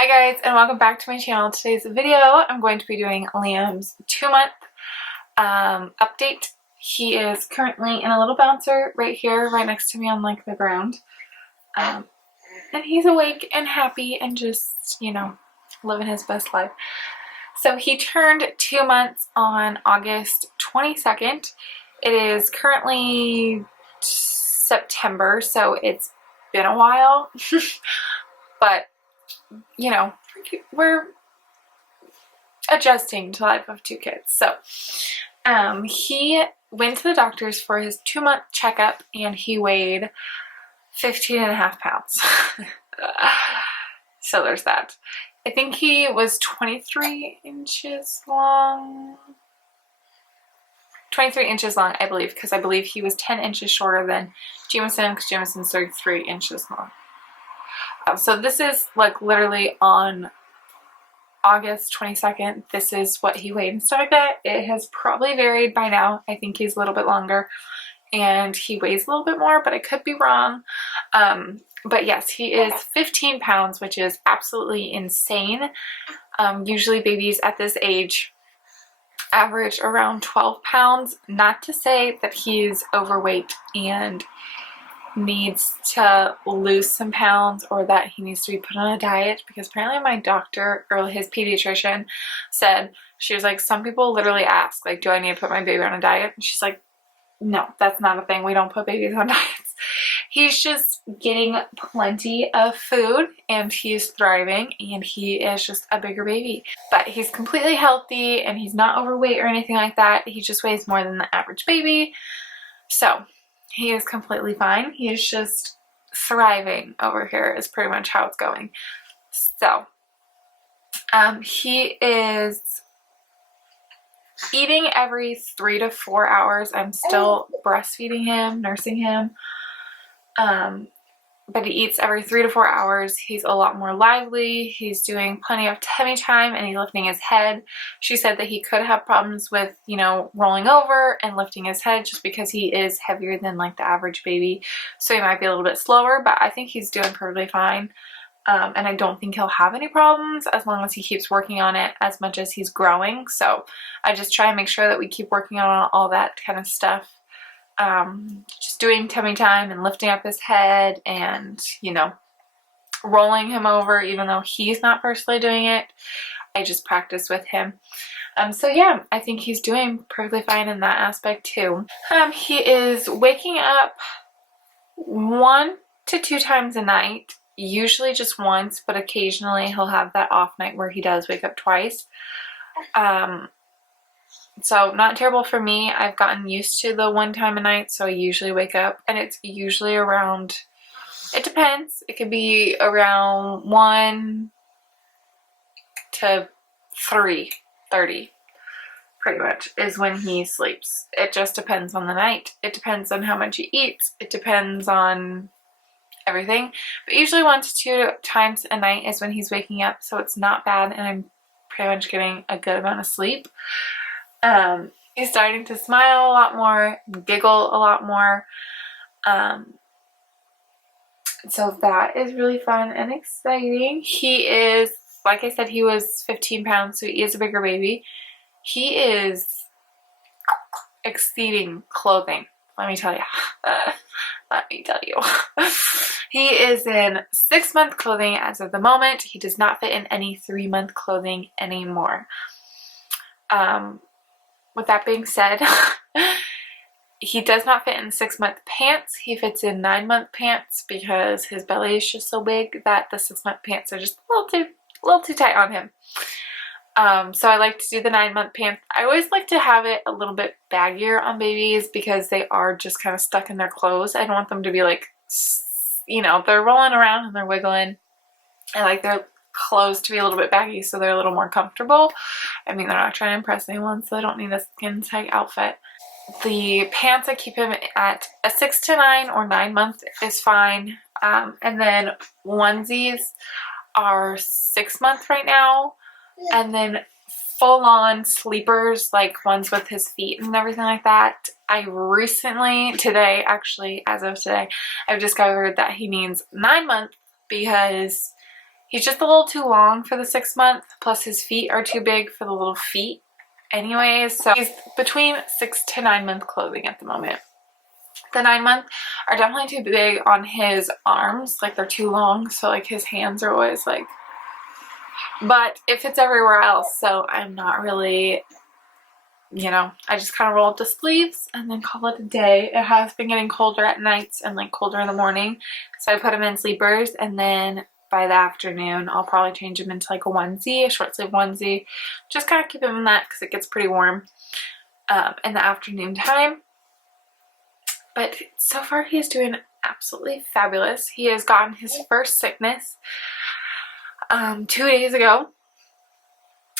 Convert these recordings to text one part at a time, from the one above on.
Hi guys, and welcome back to my channel. Today's video I'm going to be doing Liam's 2-month update. He is currently in a little bouncer right here, right next to me on like the ground. And he's awake and happy and just, you know, living his best life. So he turned 2 months on August 22nd. It is currently September, so it's been a while. But you know, we're adjusting to life of 2 kids. So he went to the doctor's for his 2-month checkup and he weighed 15.5 pounds. So there's that. I think he was 23 inches long. 23 inches long, I believe, because I believe he was 10 inches shorter than Jameson, because Jameson's 33 inches long. So this is like literally on August 22nd. This is what he weighed and stuff like that. It has probably varied by now. I think he's a little bit longer and he weighs a little bit more, but I could be wrong. But yes, he is 15 pounds, which is absolutely insane. Usually babies at this age average around 12 pounds. Not to say that he's overweight and needs to lose some pounds or that he needs to be put on a diet, because apparently my doctor or his pediatrician said, she was like, some people literally ask like, do I need to put my baby on a diet? And she's like, no, that's not a thing. We don't put babies on diets. He's just getting plenty of food and he's thriving and he is just a bigger baby, but he's completely healthy and he's not overweight or anything like that. He just weighs more than the average baby. So he is completely fine. He is just thriving over here is pretty much how it's going. So he is eating every 3 to 4 hours. I'm still breastfeeding him, nursing him. But he eats every 3 to 4 hours. He's a lot more lively. He's doing plenty of tummy time and he's lifting his head. She said that he could have problems with, you know, rolling over and lifting his head just because he is heavier than like the average baby. So he might be a little bit slower, but I think he's doing perfectly fine. And I don't think he'll have any problems as long as he keeps working on it as much as he's growing. So I just try and make sure that we keep working on all that kind of stuff. Just doing tummy time and lifting up his head and, you know, rolling him over, even though he's not personally doing it. I just practice with him. So yeah, I think he's doing perfectly fine in that aspect too. He is waking up 1 to 2 times a night, usually just once, but occasionally he'll have that off night where he does wake up twice. So not terrible for me. I've gotten used to the 1 time a night, so I usually wake up and it's usually around, it depends. It could be around 1 to 3:30 pretty much is when he sleeps. It just depends on the night. It depends on how much he eats. It depends on everything. But usually 1 to 2 times a night is when he's waking up, so it's not bad and I'm pretty much getting a good amount of sleep. He's starting to smile a lot more, giggle a lot more. So that is really fun and exciting. He is, like I said, he was 15 pounds, so he is a bigger baby. He is exceeding clothing, let me tell you. Let me tell you. He is in 6-month clothing as of the moment. He does not fit in any 3-month clothing anymore. With that being said, he does not fit in 6-month pants. He fits in 9-month pants because his belly is just so big that the 6-month pants are just a little too tight on him. So I like to do the 9-month pants. I always like to have it a little bit baggier on babies because they are just kind of stuck in their clothes. I don't want them to be like, you know, they're rolling around and they're wiggling. I like their clothes to be a little bit baggy so they're a little more comfortable. I mean, they're not trying to impress anyone, so they don't need a skin tight outfit. The pants, I keep him at a 6 to 9 or 9 month is fine. And then onesies are 6 months right now. And then full-on sleepers, like ones with his feet and everything like that, I recently, today actually, as of today, I've discovered that he needs 9 months because He's just a little too long for the 6 month, plus his feet are too big for the little feet anyways. So he's between 6 to 9 month clothing at the moment. The 9 month are definitely too big on his arms, like they're too long, so like his hands are always like, but it fits everywhere else, so I'm not really, you know, I just kind of roll up the sleeves and then call it a day. It has been getting colder at nights and like colder in the morning, so I put him in sleepers, and then by the afternoon I'll probably change him into like a onesie, a short sleeve onesie, just kind of keep him in that because it gets pretty warm in the afternoon time. But so far he's doing absolutely fabulous. He has gotten his first sickness 2 days ago.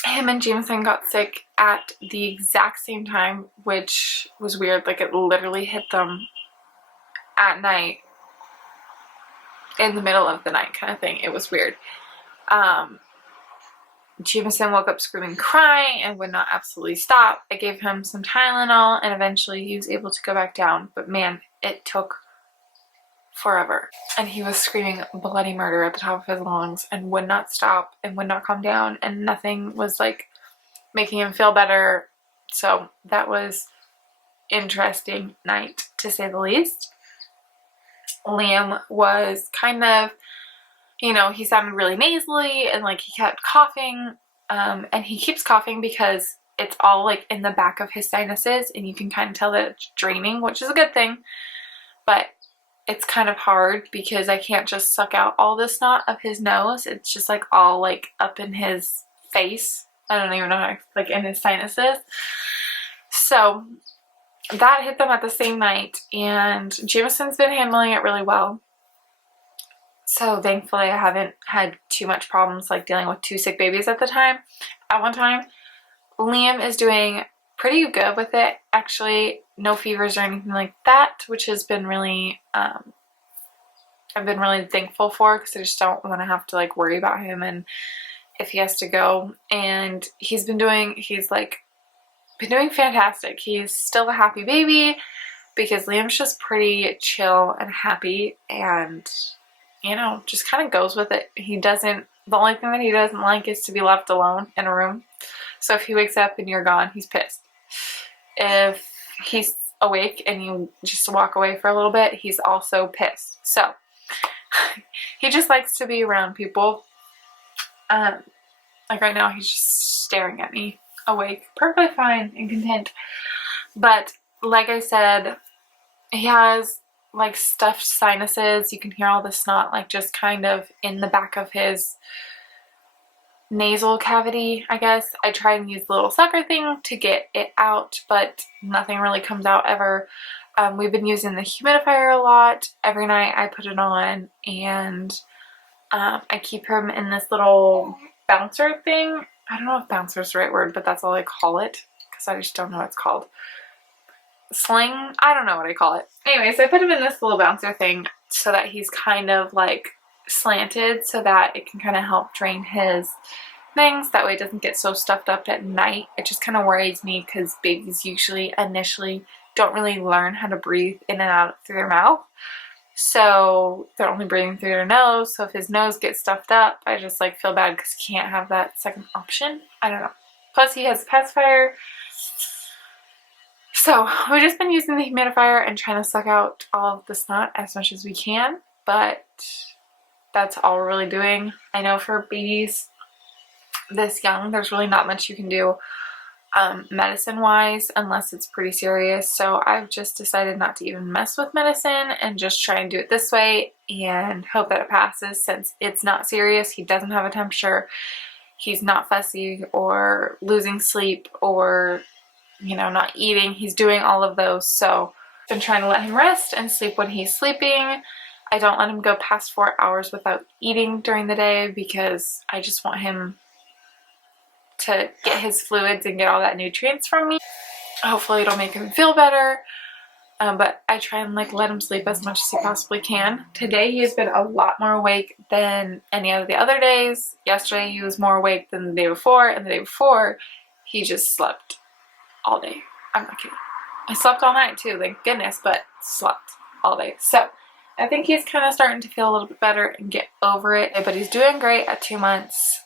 Him and Jameson got sick at the exact same time, which was weird. Like it literally hit them at night, in the middle of the night kind of thing. It was weird. Jameson woke up screaming, crying, and would not absolutely stop. I gave him some Tylenol, and eventually he was able to go back down. But man, it took forever. And he was screaming bloody murder at the top of his lungs and would not stop and would not calm down, and nothing was like making him feel better. So that was interesting night, to say the least. Liam was kind of, you know, he sounded really nasally and like he kept coughing, and he keeps coughing because it's all like in the back of his sinuses, and you can kind of tell that it's draining, which is a good thing, but it's kind of hard because I can't just suck out all the snot of his nose. It's just like all like up in his face. I don't even know how, like in his sinuses. So that hit them at the same night, and Jameson's been handling it really well. So thankfully I haven't had too much problems like dealing with 2 sick babies at one time. Liam is doing pretty good with it, actually. No fevers or anything like that, which has been really, I've been really thankful for, because I just don't want to have to like worry about him and if he has to go. And he's been doing fantastic. He's still a happy baby because Liam's just pretty chill and happy, and you know, just kind of goes with it. The only thing that he doesn't like is to be left alone in a room. So if he wakes up and you're gone, he's pissed. If he's awake and you just walk away for a little bit, he's also pissed. So he just likes to be around people. Like right now, he's just staring at me, awake, perfectly fine and content. But like I said, he has like stuffed sinuses. You can hear all the snot like just kind of in the back of his nasal cavity, I guess. I try and use the little sucker thing to get it out, but nothing really comes out ever. We've been using the humidifier a lot. Every night I put it on, and I keep him in this little bouncer thing. I don't know if bouncer is the right word, but that's all I call it because I just don't know what it's called. Sling? I don't know what I call it. Anyways, I put him in this little bouncer thing so that he's kind of like slanted, so that it can kind of help drain his things. That way it doesn't get so stuffed up at night. It just kind of worries me because babies usually initially don't really learn how to breathe in and out through their mouth. So they're only breathing through their nose. So if his nose gets stuffed up, I just like feel bad because he can't have that second option. I don't know. Plus he has a pacifier. So we've just been using the humidifier and trying to suck out all of the snot as much as we can, but that's all we're really doing. I know for babies this young, there's really not much you can do medicine-wise unless it's pretty serious. So I've just decided not to even mess with medicine and just try and do it this way and hope that it passes, since it's not serious. He doesn't have a temperature. He's not fussy or losing sleep or, you know, not eating. He's doing all of those. So I've been trying to let him rest and sleep when he's sleeping. I don't let him go past 4 hours without eating during the day because I just want him to get his fluids and get all that nutrients from me. Hopefully it'll make him feel better. But I try and like let him sleep as much as he possibly can. Today he has been a lot more awake than any of the other days. Yesterday he was more awake than the day before, and the day before he just slept all day. I'm not kidding. I slept all night too, thank goodness, but slept all day. So I think he's kind of starting to feel a little bit better and get over it, but he's doing great at 2 months.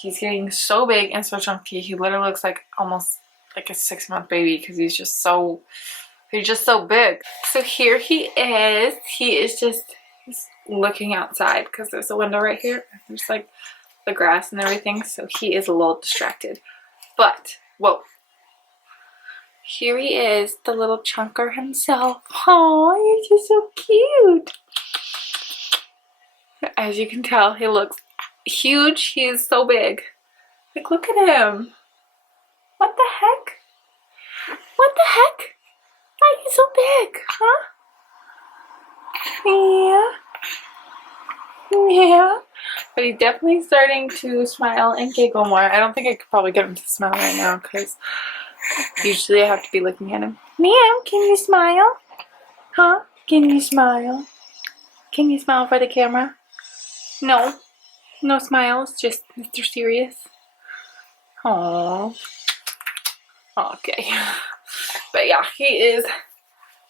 He's getting so big and so chunky. He literally looks like almost like a 6-month baby because he's just so big. So here he is. He's looking outside because there's a window right here. There's like the grass and everything, so he is a little distracted. But whoa, here he is, the little chunker himself. Oh, he's just so cute. As you can tell, he looks huge. He is so big. Like, look at him. What the heck? What the heck? Why are you so big, huh? Yeah. But he's definitely starting to smile and giggle more. I don't think I could probably get him to smile right now because usually I have to be looking at him. Meow, can you smile? Huh? Can you smile? Can you smile for the camera? No. No smiles, just Mr. Serious. Aww. Okay. But yeah, he is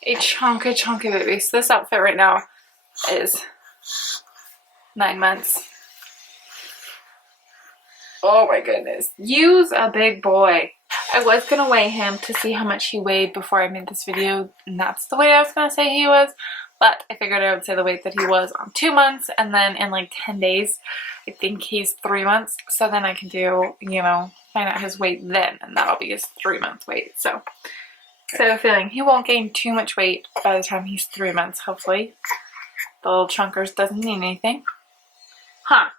a chunky baby. So this outfit right now is 9 months. Oh my goodness. You's a big boy. I was going to weigh him to see how much he weighed before I made this video, and that's the way I was going to say he was. But I figured I would say the weight that he was on 2 months, and then in like 10 days, I think he's 3 months. So then I can do, you know, find out his weight then, and that'll be his 3-month weight. So feeling he won't gain too much weight by the time he's 3 months, hopefully. The little chunkers doesn't need anything. Huh.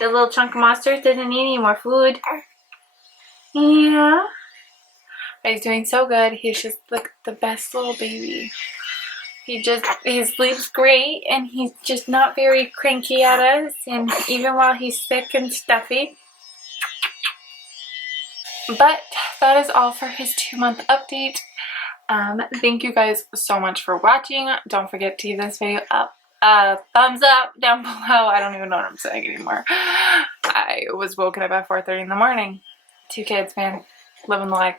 The little chunk monster doesn't need any more food. Yeah. But he's doing so good. He's just like the best little baby. He sleeps great, and he's just not very cranky at us, and even while he's sick and stuffy. But that is all for his 2-month update. Thank you guys so much for watching. Don't forget to give this video a thumbs up down below. I don't even know what I'm saying anymore. I was woken up at 4:30 in the morning. 2 kids, man. Living the life.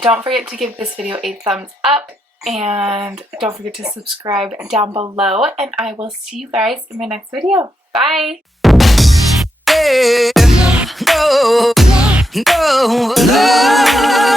Don't forget to give this video a thumbs up. And don't forget to subscribe down below. And I will see you guys in my next video. Bye! Hey, no, no, no.